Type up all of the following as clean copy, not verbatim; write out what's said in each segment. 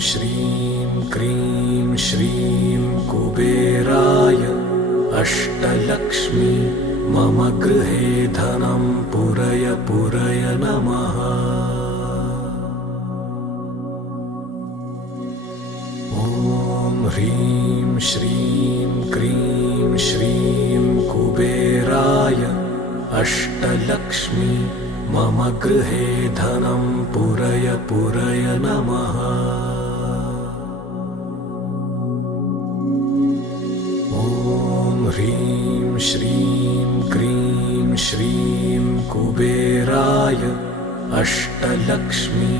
श्रीं क्रीं श्रीं कुबेराय अष्टलक्ष्मी मम गृहे धनं पुरय पुरय नमः। ॐ ह्रीं श्रीं क्रीं श्रीं कुबेराय अष्टलक्ष्मी मम गृहे धनं पुरय पुरय नमः। ॐ ह्रीं श्रीं क्रीं श्रीं कुबेराय अष्टलक्ष्मी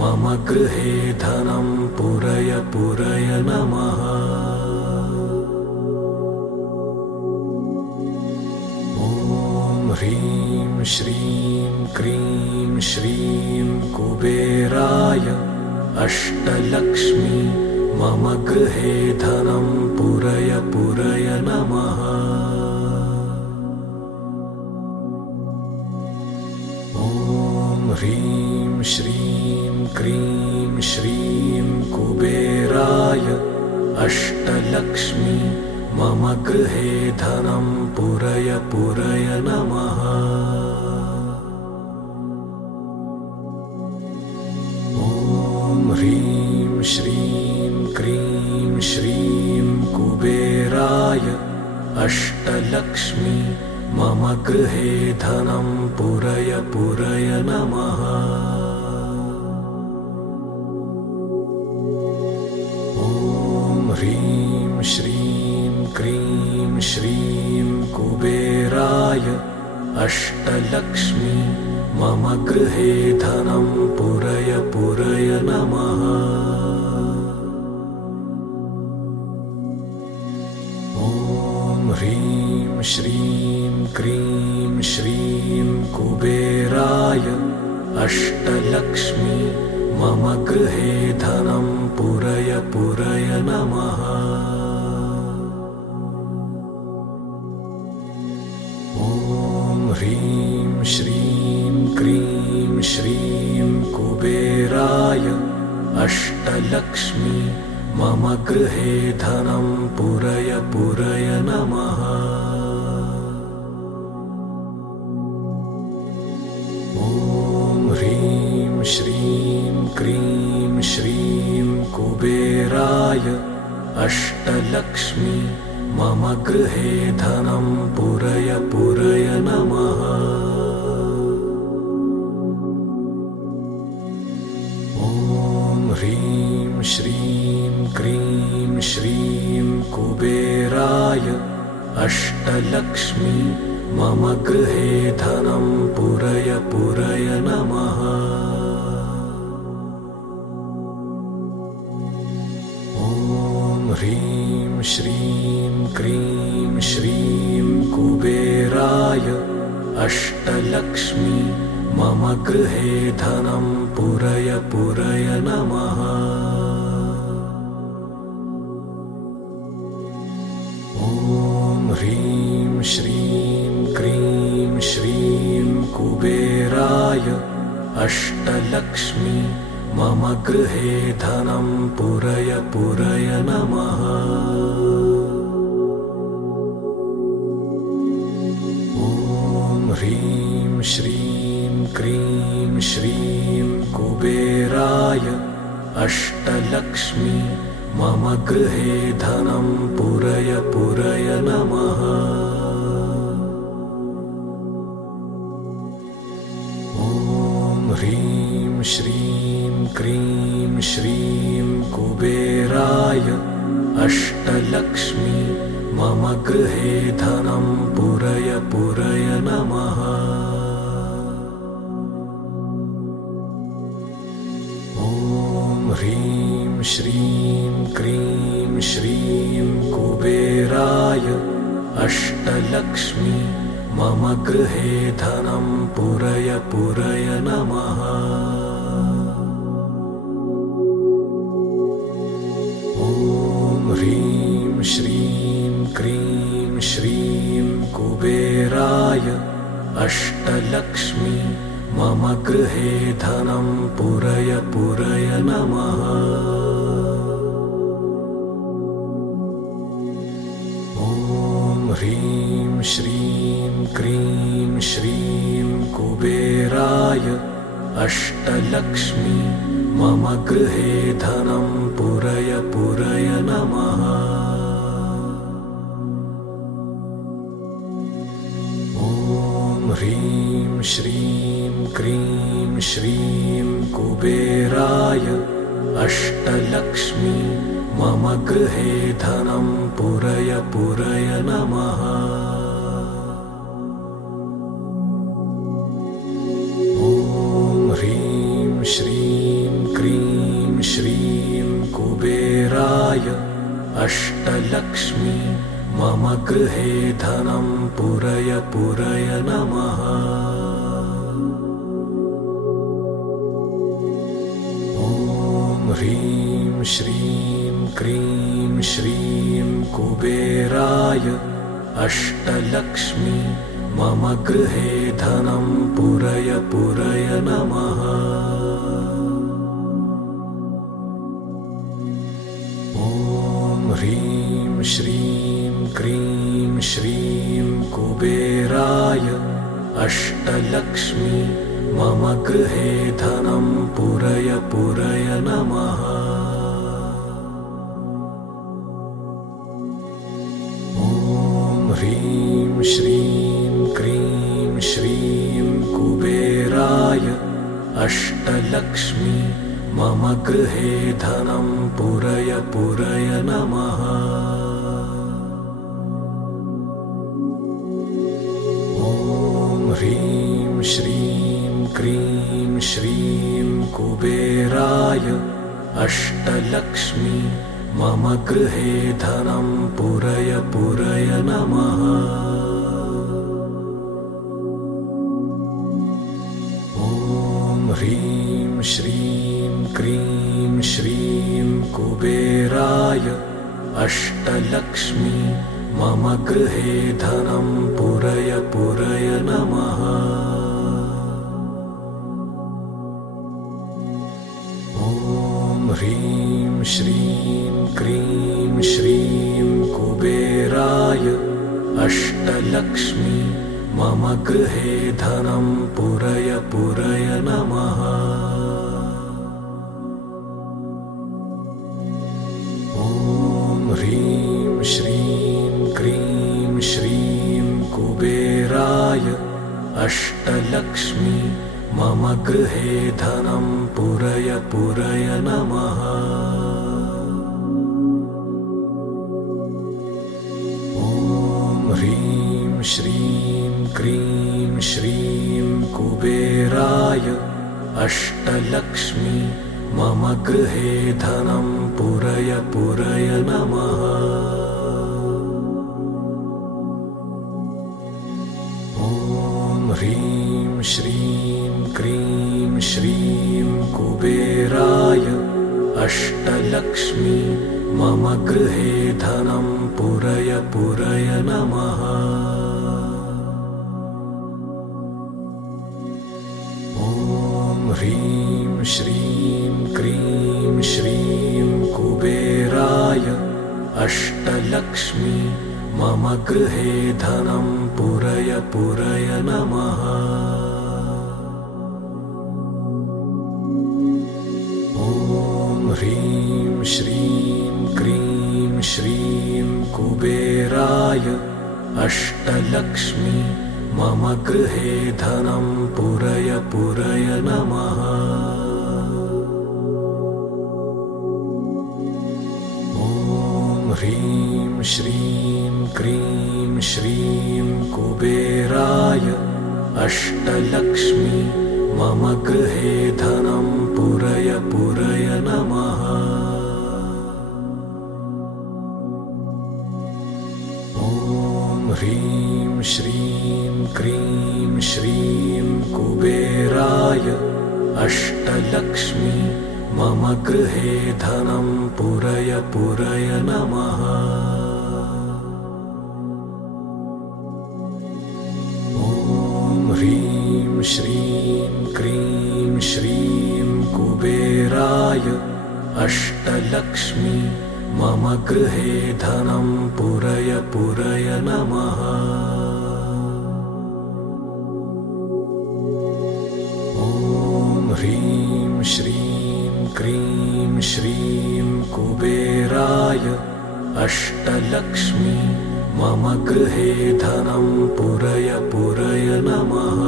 मम गृहे धनं पुरय पुरय नमः। ॐ ह्रीं श्रीं क्रीं श्रीं कुबेराय अष्टलक्ष्मी मम गृहे धनं पुरय पुरय नमः। ॐ ह्रीं श्रीं क्रीं श्रीं कुबेराय अष्टलक्ष्मी मम गृहे धनं पुरय पुरय नमः। ॐ ह्रीं श्रीं क्रीं श्रीं कुबेराय अष्टलक्ष्मी मम गृहे धनं पुरय पुरय नमः। ॐ ह्रीं श्रीं क्रीं श्रीं कुबेराय अष्टलक्ष्मी मम गृहे धनं पुरय पुरय नमः। ॐ ह्रीं श्रीं क्रीं श्रीं कुबेराय अष्टलक्ष्मी मम गृहे धनं पुरय पुरय नमः। ॐ ह्रीं श्रीं क्रीं श्रीं कुबेराय अष्टलक्ष्मी मम गृहे धनं पुरय पुरय नमः। ॐ ह्रीं श्रीं क्रीं श्रीं कुबेराय अष्टलक्ष्मी मम गृहे धनं पुरय पुरय नमः। ॐ ह्रीं श्रीं क्रीं श्रीं कुबेराय अष्टलक्ष्मी मम गृहे धनं पुरय पुरय नमः। ॐ ह्रीं श्रीं क्रीं श्रीं कुबेराय अष्टलक्ष्मी मम गृहे धनं पुरय पुरय नमः। ॐ ह्रीं श्रीं क्रीं श्रीं कुबेराय अष्टलक्ष्मी मम गृहे धनं पुरय पुरय नमः। ॐ ह्रीं श्रीं क्रीं श्रीं कुबेराय अष्टलक्ष्मी मम गृहे धनं पुरय पुरय नमः। ॐ ह्रीं श्रीं क्रीं श्रीं कुबेराय अष्टलक्ष्मी मम गृहे धनं पुरय पुरय नमः। ॐ ह्रीं श्रीं क्रीं श्रीं कुबेराय अष्टलक्ष्मी मम गृहे धनं पुरय पुरय नमः। ॐ ह्रीं श्रीं क्रीं श्रीं कुबेराय अष्टलक्ष्मी मम गृहे धनं पुरय पुरय नमः। ॐ ह्रीं श्रीं क्रीं श्रीं कुबेराय अष्टलक्ष्मी मम गृहे धनं पुरय पुरय नमः। ॐ ह्रीं श्रीं क्रीं श्रीं कुबेराय अष्टलक्ष्मी मम गृहे धनं पुरय पुरय नमः। ॐ ह्रीं श्रीं क्रीं श्रीं कुबेराय अष्टलक्ष्मी मम गृहे धनं पुरय पुरय नमः। ॐ ह्रीं श्रीं क्रीं श्रीं कुबेराय अष्टलक्ष्मी मम गृहे धनं पुरय पुरय नमः। ॐ ह्रीं श्रीं क्रीं श्रीं कुबेराय अष्टलक्ष्मी मम गृहे धनं पुरय पुरय नमः। ॐ ह्रीं श्रीं क्रीं श्रीं कुबेराय अष्टलक्ष्मी मम गृहे धनं पुरय पुरय नमः। ॐ ह्रीं श्रीं क्रीं श्रीं कुबेराय अष्टलक्ष्मी मम गृहे धनं पुरय पुरय नमः। ॐ ह्रीं श्रीं क्रीं श्रीं कुबेराय अष्टलक्ष्मी मम गृहे धनं पुरय पुरय नमः। ॐ ह्रीं श्रीं क्रीं श्रीं कुबेराय अष्टलक्ष्मी मम गृहे धनं पुरय पुरय नमः। ॐ ह्रीं श्रीं क्रीं श्रीं कुबेराय अष्टलक्ष्मी मम गृहे धनं पुरय पुरय नमः। ॐ ह्रीं श्रीं क्रीं श्रीं कुबेराय अष्टलक्ष्मी मम गृहे धनं पुरय पुरय नमः। ॐ ह्रीं श्रीं क्रीं श्रीं कुबेराय अष्टलक्ष्मी मम गृहे धनं पुरय पुरय नमः। ॐ ह्रीं श्रीं क्रीं श्रीं कुबेराय अष्टलक्ष्मी मम गृहे धनं पुरय पुरय नमः। ॐ ह्रीं श्रीं क्रीं श्रीं कुबेराय अष्टलक्ष्मी मम गृहे धनं पुरय पुरय नमः। ॐ ह्रीं श्रीं क्रीं श्रीं कुबेराय अष्टलक्ष्मी मम गृहे धनं पुरय पुरय नमः। ॐ ह्रीं श्रीं क्रीं श्रीं कुबेराय अष्टलक्ष्मी मम गृहे धनं पुरय पुरय नमः। ॐ ह्रीं श्रीं क्रीं श्रीं कुबेराय अष्टलक्ष्मी मम गृहे धनं पुरय पुरय नमः। ॐ ह्रीं श्रीं क्रीं श्रीं कुबेराय अष्टलक्ष्मी मम गृहे धनं पुरय पुरय नमः।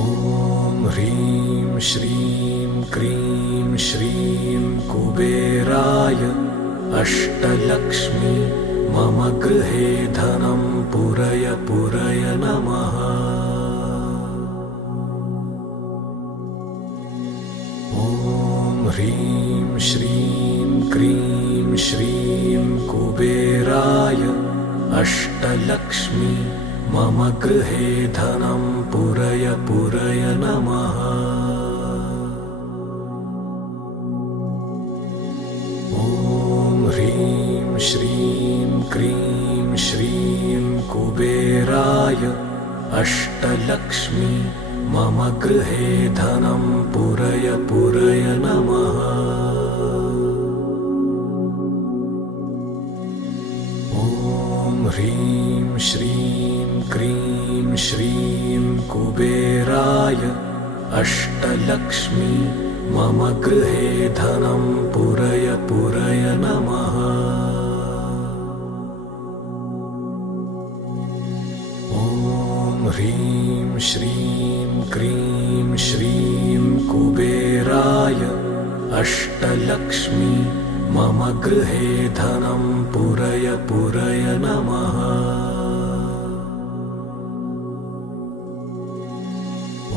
ॐ ह्रीं श्रीं क्रीं श्रीं कुबेराय अष्टलक्ष्मी मम गृहे धनं पुरय पुरय नमः। ॐ ह्रीं श्रीं क्रीं श्रीं कुबेराय अष्टलक्ष्मी मम गृहे धनं पुरय पुरय नमः। ॐ ह्रीं श्रीं क्रीं श्रीं कुबेराय अष्टलक्ष्मी मम गृहे धनं पुरय पुरय नमः। ॐ ह्रीं श्रीं क्रीं श्रीं कुबेराय अष्टलक्ष्मी मम गृहे धनं पुरय पुरय नमः। ॐ ह्रीं श्रीं क्रीं श्रीं कुबेराय अष्टलक्ष्मी मम गृहे धनं पुरय पुरय नमः।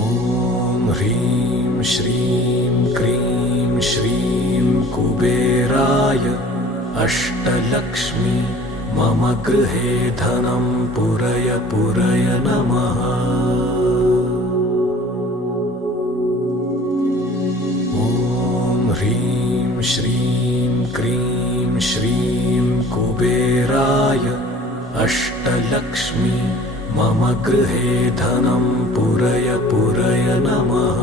ॐ ह्रीं श्रीं क्रीं श्रीं कुबेराय अष्टलक्ष्मी मम गृहे धनं पुरय पुरय नमः। ॐ ह्रीं श्रीं क्रीं श्रीं कुबेराय अष्टलक्ष्मी मम गृहे धनं पुरय पुरय नमः।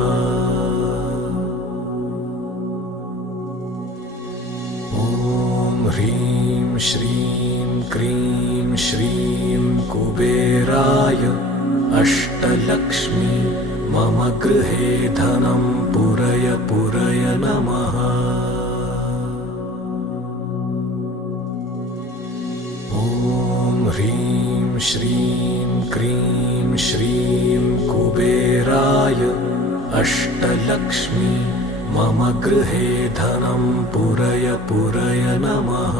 ॐ ह्रीं श्रीं क्रीं श्रीं कुबेराय अष्टलक्ष्मी मम गृहे धनं पुरय पुरय नमः। ॐ ह्रीं श्रीं क्रीं श्रीं कुबेराय अष्टलक्ष्मी मम गृहे धनं पुरय पुरय नमः।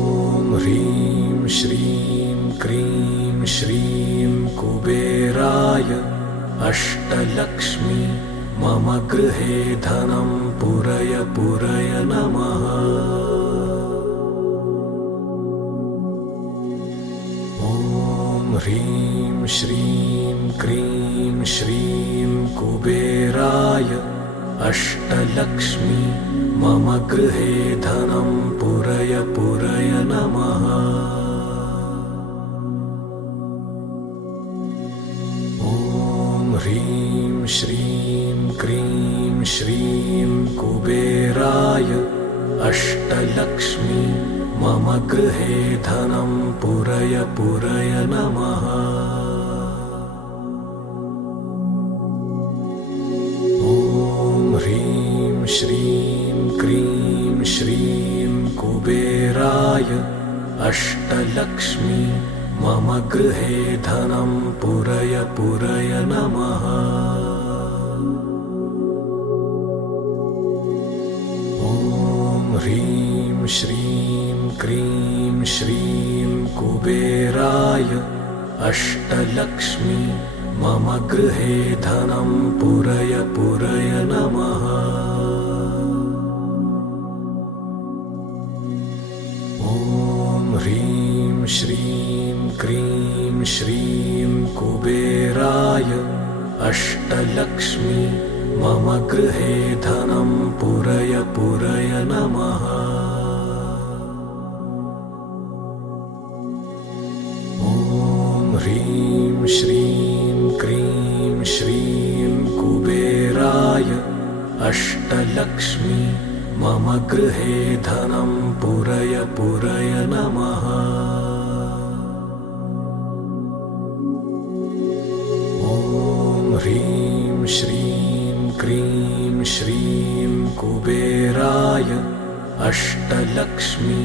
ॐ ह्रीं श्रीं क्रीं श्रीं कुबेराय अष्टलक्ष्मी मम गृहे धनं पुरय पुरय नमः। ॐ ह्रीं श्रीं क्रीं श्रीं कुबेराय अष्टलक्ष्मी मम गृहे धनं पुरय पुरय नमः। ॐ ह्रीं श्रीं क्रीं श्रीं कुबेराय अष्टलक्ष्मी मम गृहे धनं पुरय पुरय नमः। ॐ ह्रीं श्रीं क्रीं श्रीं कुबेराय अष्टलक्ष्मी मम गृहे धनं पुरय पुरय नमः। ॐ ह्रीं श्रीं क्रीं श्रीं कुबेराय अष्टलक्ष्मी मम गृहे धनं पुरय पुरय नमः। ॐ ह्रीं श्रीं क्रीं श्रीं कुबेराय अष्टलक्ष्मी मम गृहे धनं पुरय पुरय नमः। मम गृहे धनं पुरय पुरय नमः। ॐ ह्रीं श्रीं क्रीं श्रीं कुबेराय अष्टलक्ष्मी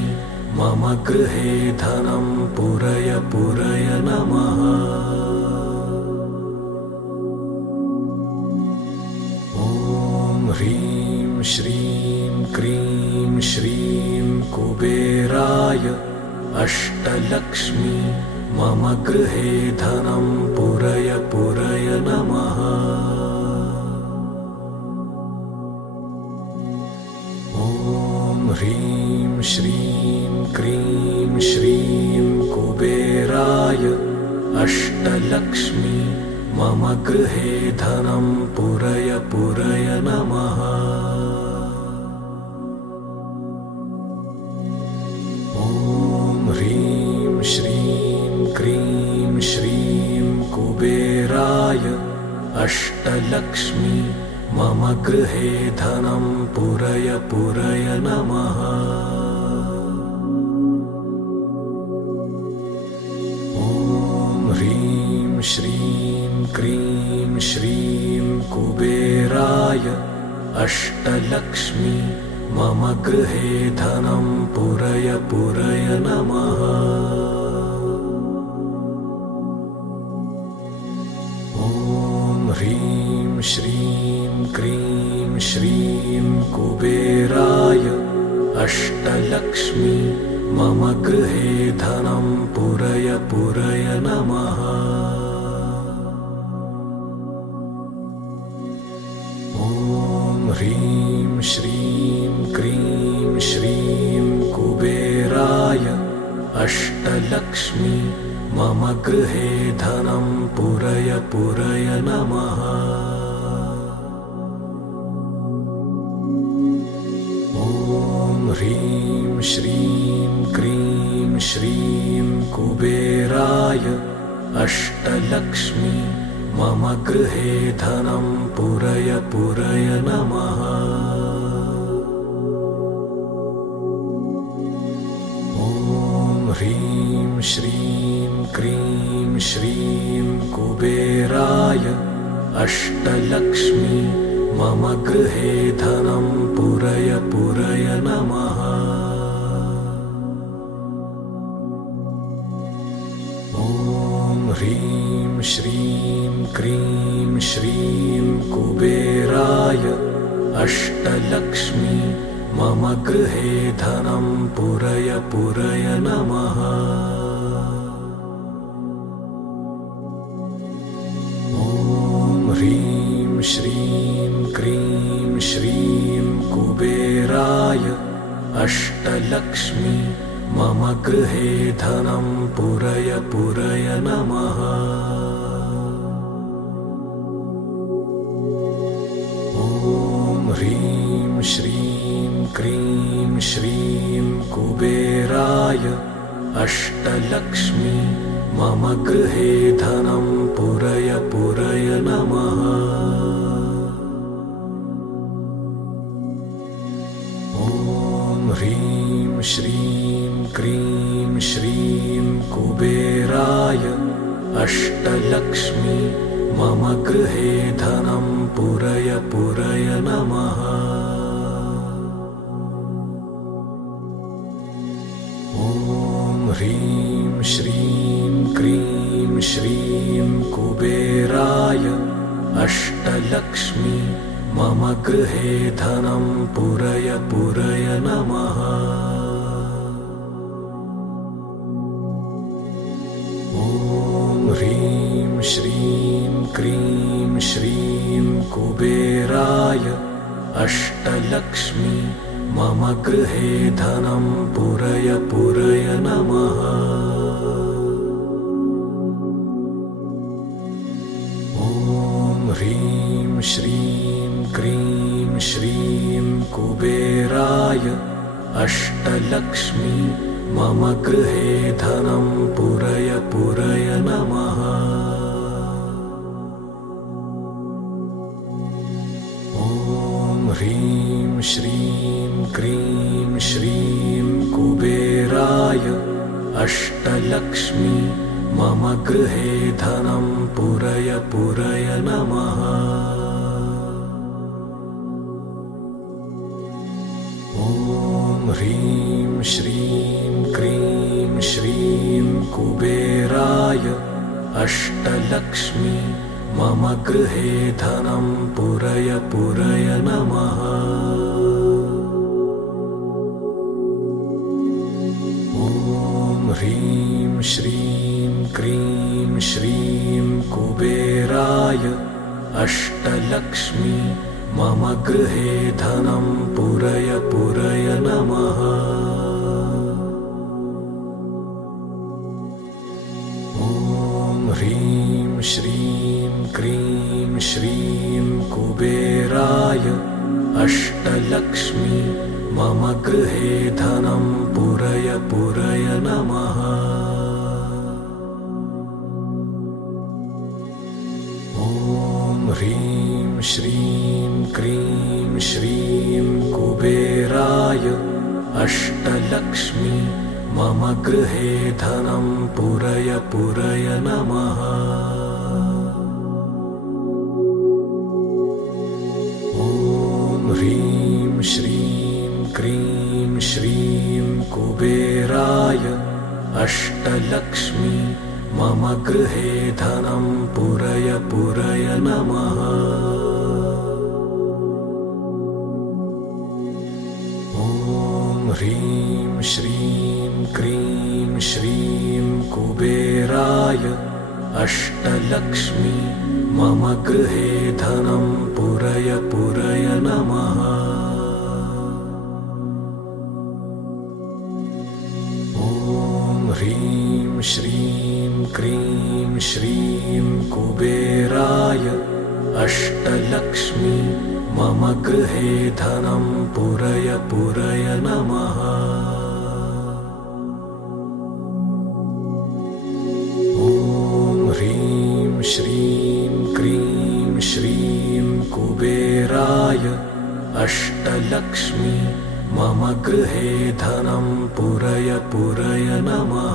मम गृहे धनं पुरय पुरय नमः। ॐ ह्रीं श्रीं क्रीं श्रीं कुबेराय अष्टलक्ष्मी मम गृहे धनं पुरय पुरय नमः। ॐ ह्रीं श्रीं क्रीं श्रीं कुबेराय अष्टलक्ष्मी मम गृहे धनं पुरय पुरय नमः। ॐ ह्रीं श्रीं क्रीं श्रीं कुबेराय अष्टलक्ष्मी मम गृहे धनं पुरय पुरय नमः। ॐ ह्रीं श्रीं क्रीं श्रीं कुबेराय अष्टलक्ष्मी मम गृहे धनं पुरय पुरय नमः। ॐ ह्रीं श्रीं क्रीं श्रीं कुबेराय अष्टलक्ष्मी मम गृहे धनं पुरय पुरय नमः। ॐ ह्रीं श्रीं क्रीं श्रीं कुबेराय अष्टलक्ष्मी मम गृहे धनं पुरय पुरय नमः। ॐ ह्रीं श्रीं क्रीं श्रीं कुबेराय अष्टलक्ष्मी मम गृहे धनं पुरय पुरय नमः। ॐ ह्रीं श्रीं क्रीं श्रीं कुबेराय अष्टलक्ष्मी मम गृहे धनं पुरय पुरय नमः। ॐ ह्रीं श्रीं क्रीं श्रीं कुबेराय अष्टलक्ष्मी मम गृहे धनं पुरय पुरय नमः। ॐ ह्रीं श्रीं क्रीं श्रीं कुबेराय अष्टलक्ष्मी मम गृहे धनं पुरय पुरय नमः। ॐ ह्रीं श्रीं क्रीं श्रीं कुबेराय अष्टलक्ष्मी मम गृहे धनं पुरय पुरय नमः। ॐ ह्रीं श्रीं क्रीं श्रीं कुबेराय अष्टलक्ष्मी मम गृहे धनं पुरय पुरय नमः। ॐ ह्रीं श्रीं क्रीं श्रीं कुबेराय अष्टलक्ष्मी मम गृहे धनं पुरय पुरय नमः। ॐ ह्रीं श्रीं क्रीं श्रीं कुबेराय अष्टलक्ष्मी मम गृहे धनं पुरय पुरय नमः। ॐ ह्रीं श्रीं क्रीं श्रीं कुबेराय अष्टलक्ष्मी मम गृहे धनं पुरय पुरय नमः। ॐ ह्रीं श्रीं क्रीं श्रीं कुबेराय अष्टलक्ष्मी मम गृहे धनं पुरय पुरय नमः। ॐ ह्रीं श्रीं क्रीं श्रीं कुबेराय अष्टलक्ष्मी मम गृहे धनं पुरय पुरय नमः। ॐ ह्रीं श्रीं क्रीं श्रीं कुबेराय अष्टलक्ष्मी मम गृहे धनं पुरय पुरय नमः। ॐ ह्रीं श्रीं क्रीं श्रीं कुबेराय अष्टलक्ष्मी मम गृहे धनं पुरय पुरय नमः। ॐ ह्रीं श्रीं क्रीं श्रीं कुबेराय अष्टलक्ष्मी मम गृहे धनं पुरय पुरय नमः। ॐ ह्रीं श्रीं क्रीं श्रीं कुबेराय अष्टलक्ष्मी मम गृहे धनं पुरय पुरय नमः। ॐ ह्रीं श्रीं क्रीं श्रीं कुबेराय अष्टलक्ष्मी मम गृहे धनं पुरय पुरय नमः। ॐ ह्रीं श्रीं क्रीं श्रीं कुबेराय अष्टलक्ष्मी मम गृहे धनं पुरय पुरय नमः। ॐ ह्रीं श्रीं क्रीं श्रीं कुबेराय अष्टलक्ष्मी मम गृहे धनं पुरय पुरय नमः।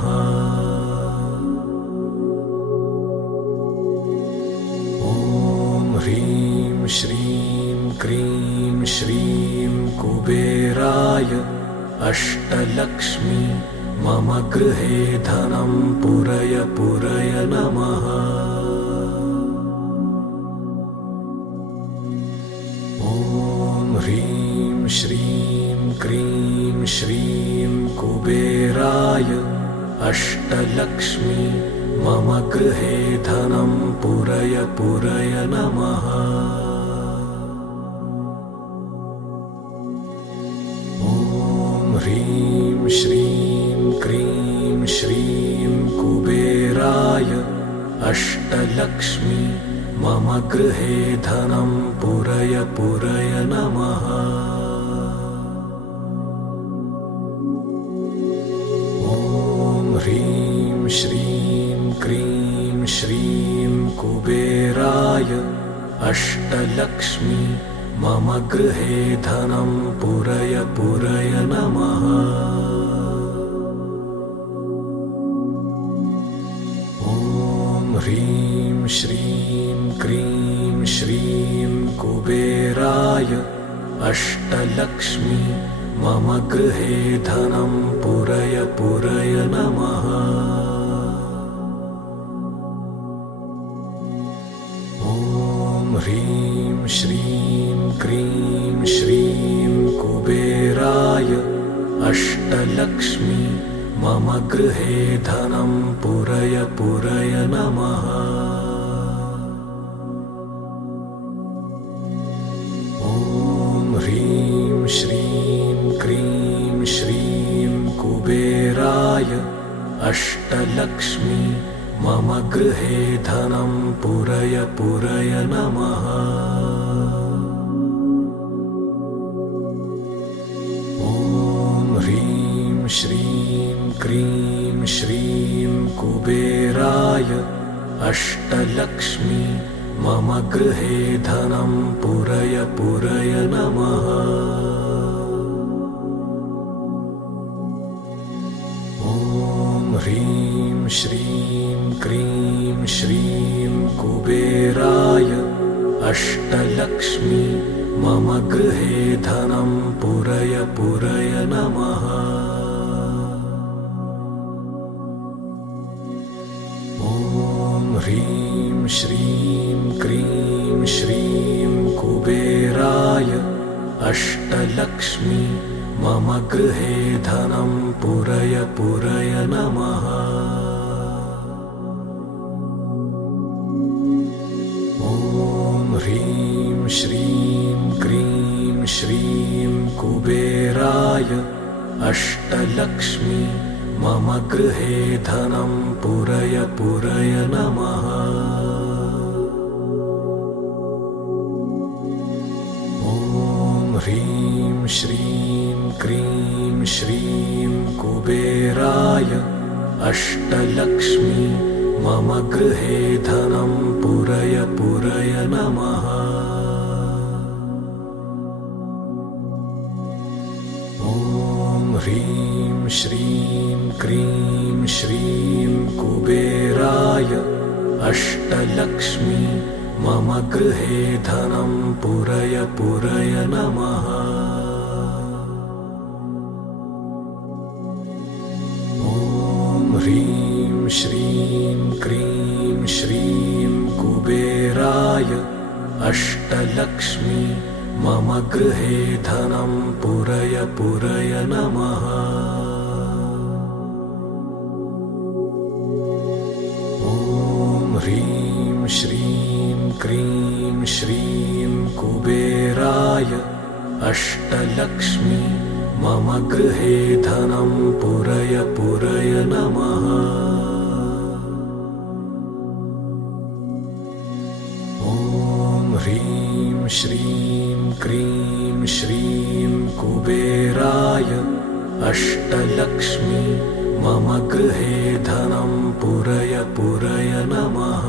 ॐ ह्रीं श्रीं क्रीं श्रीं कुबेराय अष्टलक्ष्मी मम गृहे धनं पुरय पुरय नमः। ॐ ह्रीं श्रीं क्रीं श्रीं कुबेराय अष्टलक्ष्मी मम गृहे धनं पुरय पुरय नमः। ॐ ह्रीं श्रीं क्रीं श्रीं कुबेराय अष्टलक्ष्मी मम गृहे धनं पुरय पुरय नमः। ॐ ह्रीं श्रीं क्रीं श्रीं कुबेराय अष्टलक्ष्मी मम गृहे धनं पुरय पुरय नमः। ॐ ह्रीं श्रीं क्रीं श्रीं कुबेराय अष्टलक्ष्मी मम गृहे धनं पुरय पुरय नमः। ॐ ह्रीं श्रीं क्रीं श्रीं कुबेराय अष्टलक्ष्मी मम गृहे धनं पुरय पुरय नमः। ॐ ह्रीं श्रीं क्रीं श्रीं कुबेराय अष्टलक्ष्मी मम गृहे धनं पुरय पुरय नमः। ॐ ह्रीं श्रीं क्रीं श्रीं कुबेराय अष्टलक्ष्मी मम गृहे धनं पुरय पुरय नमः। श्रीं क्रीं श्रीं कुबेराय अष्टलक्ष्मी मम गृहे धनं पुरय पुरय नमः। ॐ ह्रीं श्रीं क्रीं श्रीं कुबेराय अष्टलक्ष्मी मम गृहे धनं पुरय पुरय नमः। ॐ ह्रीं श्रीं क्रीं श्रीं कुबेराय अष्टलक्ष्मी मम गृहे धनं पुरय पुरय नमः। ॐ ह्रीं श्रीं क्रीं श्रीं कुबेराय अष्टलक्ष्मी मम गृहे धनं पुरय पुरय नमः। ॐ ह्रीं श्रीं क्रीं श्रीं कुबेराय अष्टलक्ष्मी मम गृहे धनं पुरय पुरय नमः। ॐ ह्रीं श्रीं क्रीं श्रीं कुबेराय अष्टलक्ष्मी मम गृहे धनं पुरय पुरय नमः। ॐ ह्रीं श्रीं क्रीं श्रीं कुबेराय अष्टलक्ष्मी मम गृहे धनं पुरय पुरय नमः। ॐ ह्रीं श्रीं क्रीं श्रीं कुबेराय अष्टलक्ष्मी मम गृहे धनं पुरय पुरय नमः।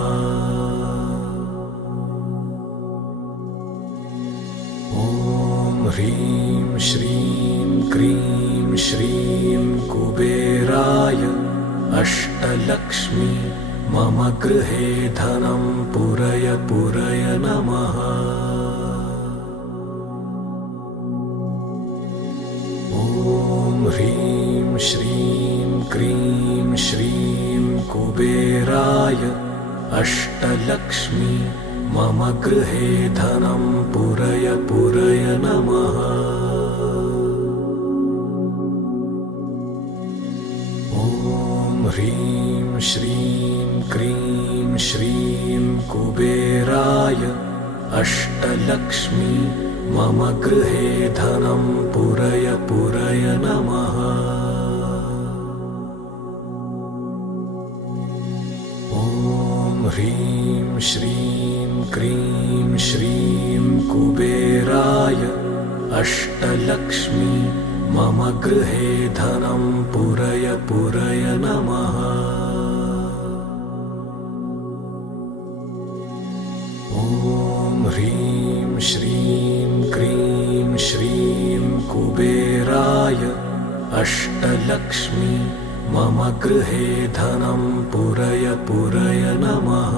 ॐ ह्रीं श्रीं क्रीं श्रीं कुबेराय अष्टलक्ष्मी मम गृहे धनं पुरय पुरय नमः। ॐ ह्रीं श्रीं क्रीं श्रीं कुबेराय अष्टलक्ष्मी मम गृहे धनं पुरय पुरय नमः। ॐ ह्रीं श्रीं क्रीं श्रीं कुबेराय अष्टलक्ष्मी मम गृहे धनं पुरय पुरय नमः। ॐ ह्रीं श्रीं क्रीं श्रीं कुबेराय अष्टलक्ष्मी मम गृहे धनं पुरय पुरय नमः। ॐ ह्रीं श्रीं क्रीं श्रीं कुबेराय अष्टलक्ष्मी मम गृहे धनं पुरय पुरय नमः।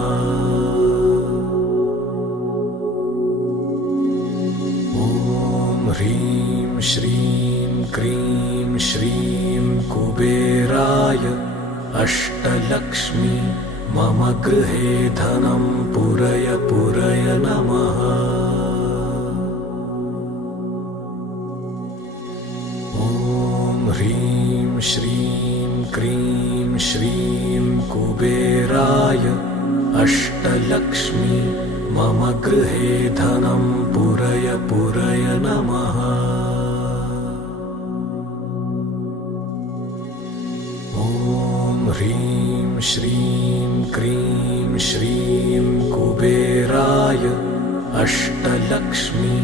ॐ ह्रीं श्रीं क्रीं श्रीं कुबेराय अष्टलक्ष्मी मम गृहे धनं पुरय पुरय नमः। ॐ ह्रीं श्रीं क्रीं श्रीं कुबेराय अष्टलक्ष्मी मम गृहे धनं पुरय पुरय नमः। ॐ ह्रीं श्रीं क्रीं श्रीं कुबेराय अष्टलक्ष्मी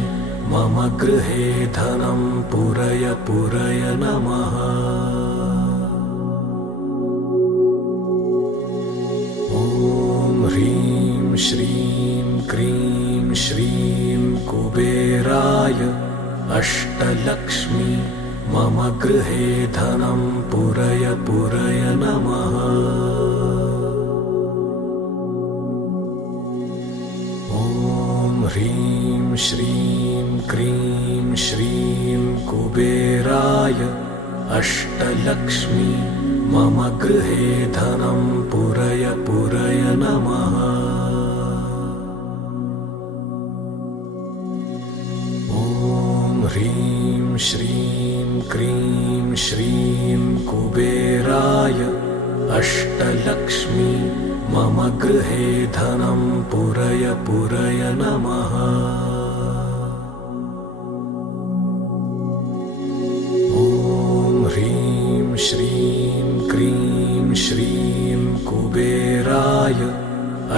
मम गृहे धनं पुरय पुरय नमः। ॐ ह्रीं श्रीं क्रीं श्रीं कुबेराय अष्टलक्ष्मी मम गृहे धनं पुरय पुरय नमः। ॐ ह्रीं श्रीं क्रीं श्रीं कुबेराय अष्टलक्ष्मी मम गृहे धनं पुरय पुरय नमः। ॐ ह्रीं श्रीं क्रीं श्रीं कुबेराय अष्टलक्ष्मी मम गृहे धनं पुरय पुरय नमः। ॐ ह्रीं श्रीं क्रीं श्रीं कुबेराय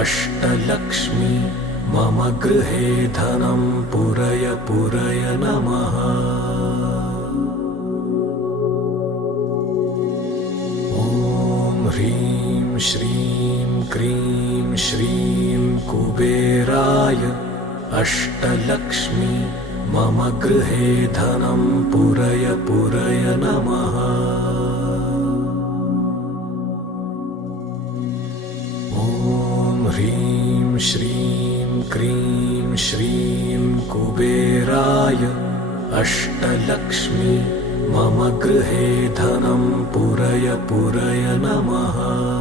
अष्टलक्ष्मी मम गृहे धनं पुरय पुरय नमः। ॐ ह्रीं श्रीं क्रीं श्रीं कुबेराय अष्टलक्ष्मी मम गृहे धनं पुरय पुरय नमः। ॐ ह्रीं श्रीं क्रीं श्रीं कुबेराय अष्टलक्ष्मी मम गृहे धनं पुरय पुरय नमः।